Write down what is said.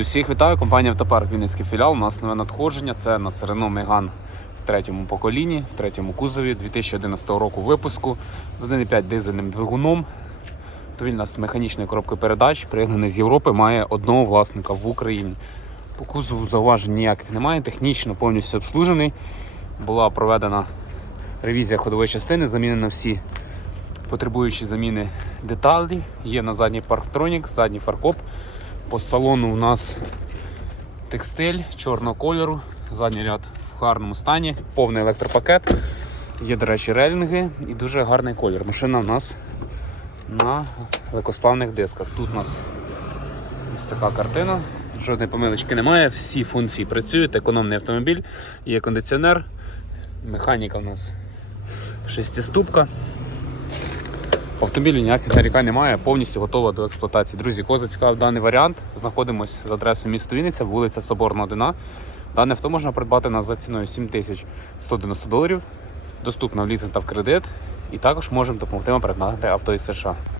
Всіх вітаю, компанія Автопарк Вінницький філіал. У нас нове надходження. Це на Renault Megane в третьому поколінні, в третьому кузові 2011 року випуску з 1,5 дизельним двигуном. Автомобіль з механічною коробкою передач, пригнаний з Європи, має одного власника в Україні. По кузову зауважень ніяких немає, технічно повністю обслужений. Була проведена ревізія ходової частини, замінено всі потребуючі заміни деталі. Є на задній парктронік, задній фаркоп. По салону у нас текстиль чорного кольору, задній ряд в гарному стані, повний електропакет. Є, до речі, релінги і дуже гарний колір. Машина у нас на легкосплавних дисках. Тут у нас ось така картина. Жодної помилочки немає, всі функції працюють, економний автомобіль, є кондиціонер, механіка у нас шестиступка. Автомобілю ніяких нарікань немає, повністю готова до експлуатації. Друзі, кого зацікавив даний варіант. Знаходимося за адресою міста Вінниця, вулиця Соборна 1. Дане авто можна придбати нас за ціною 7190 доларів. доступна в лізинг та в кредит. І також можемо допомогти вам перегнати авто із США.